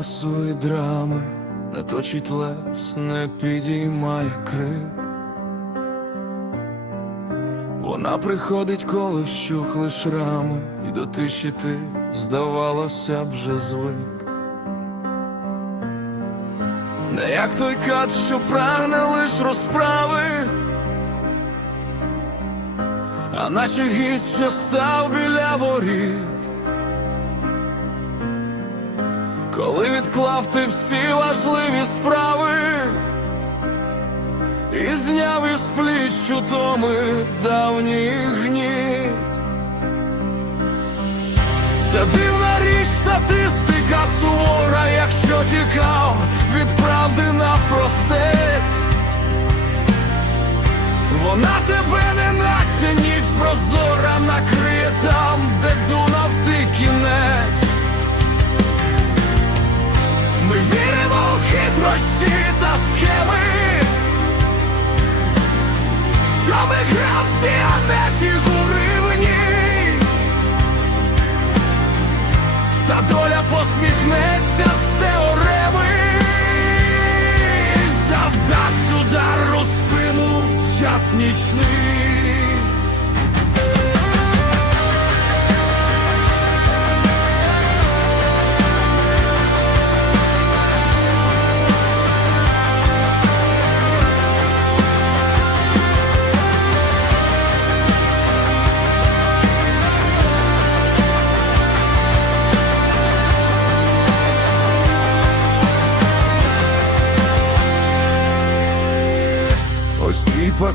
галасу і драми, не точить лес, не підіймає крик. Вона приходить, коли вщухли шрами, і до тиші ти, здавалося б, вже звик. Не як той кат, що прагне лиш розправи, а наче гість, що став біля воріт. Коли відклав ти всі важливі справи і зняв із пліч утоми давній гніт. Це дивна річ, статистика сувора, якщо тікав від правди навпростець. Вона тебе не наче ніч у та схеми, щоб гравці, а не фігури в ній. Та доля посміхнеться з теореми, завдасть удар у спину в час нічний.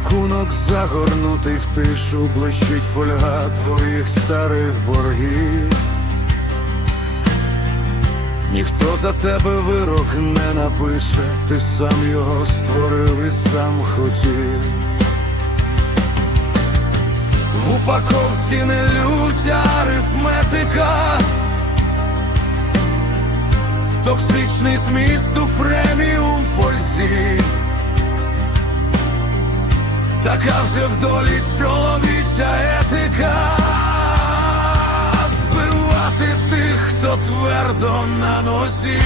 Пакунок загорнутий в тишу, блищить фольга твоїх старих боргів. Ніхто за тебе вирок не напише, ти сам його створив і сам хотів. В упаковці не лютя арифметика, токсичний зміст у преміум фользі. Така вже в долі чоловіча етика. Збивати тих, хто твердо на нозі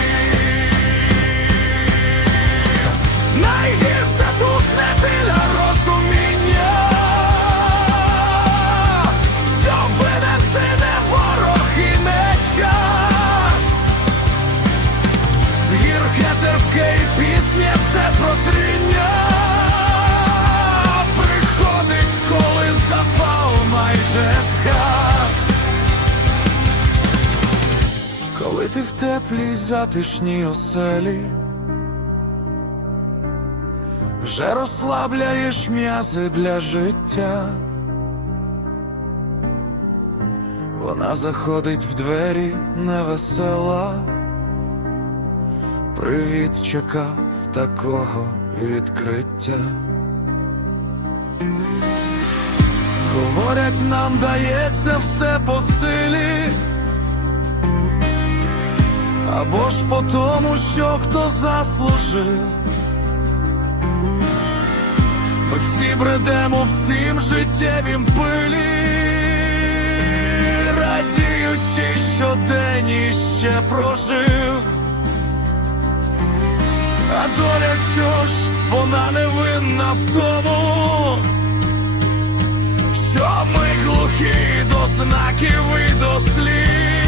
в теплій затишній оселі. Вже розслабляєш м'язи для життя. Вона заходить в двері невесела. Привіт чекав такого відкриття. Говорять, нам дається все по силі, або ж по тому, що хто заслужив. Ми всі бредемо в цім життєвім пилі, радіючи, що день іще прожив. А доля що ж, вона не винна в тому, що ми глухі до знаків і до слів.